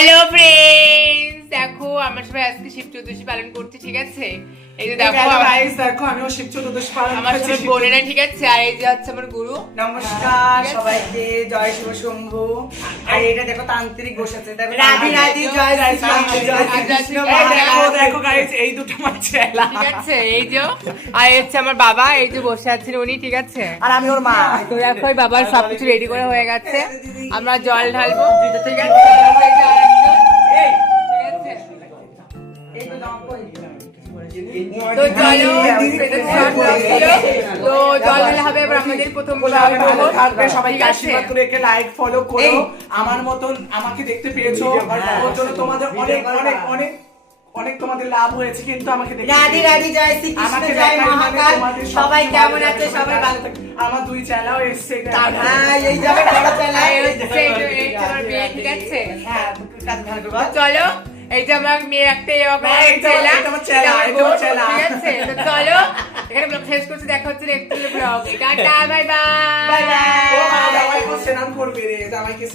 Hello friends, দেখো আমরা সবাই আজকে শিব চতুর্দশী পালন করছি, ঠিক আছে? এই যে দেখো গাইস, দেখো আমিও শিব চতুর্দশী পালন আমার করছি। সবাই বোনেরা, ঠিক আছে? আর এই যে হচ্ছে আমার গুরু। নমস্কার ঠিক আছে? সবাইকে, জয় শিব শম্ভু। আর এটা দেখো তান্ত্রিক বসেছে, দেখো রাধে রাধে, জয় শ্রীকৃষ্ণ, জয় জয় শ্রীকৃষ্ণ। শ্রীকৃষ্ণ। দেখো দেখো গাইস, এই দুটো আমার চেলা। ঠিক আছে, এই যে আর এই হচ্ছে আমার বাবা, এই যে বসে আছেন উনি, ঠিক আছে? আর আমি ওর মা। তো দেখো এই বাবার সবকিছু রেডি করে হয়ে গেছে, আমরা জল ঢালবো, ঠিক আছে? এই যে আরেকজন, এই, ঠিক আছে? এই তো দাও কই। তো চলো, এটা short vlog ছিল। তো জল ঢালা হবে এবার আমাদের প্রথম ভালো vlog। থাকবে, সবাই ঠিক আছে? আশীর্বাদ করে একে লাইক ফলো করো। এই। আমার মতন আমাকে দেখতে পেয়েছো, ওর জন্য তোমাদের অনেক অনেক অনেক অনেক তোমাদের লাভ হয়েছে, কিন্তু আমাকে দেখতে রাধে পেয়েছো। রাধে, জয় শ্রীকৃষ্ণ, আমাকে জয় দেখার মানে মহাকাল। তোমাদের সবাই সবকিছু কেমন ভালো আছে? থাকবে, সবাই ভালো থাকবে। আমার দুই চ্যানেলও এসছে। হ্যাঁ, এই যাবে বড় চ্যানেল। এই হচ্ছে এই যে আমার মেয়ে, ঠিক আছে? হ্যাঁ, কাজ ভালো করবা। তো চলো, এই যে আমার মেয়ে একটা হ্যাঁ, এটা আমার চেলা, এটা আমার চেলা। ঠিক আছে? তো চলো, এখানে ব্লগ শেষ করছি, দেখা হচ্ছে next blog. Ta-ta, bye bye. Bye bye. ও মা, জামাইকে স্নান করবে রে, জামাইকে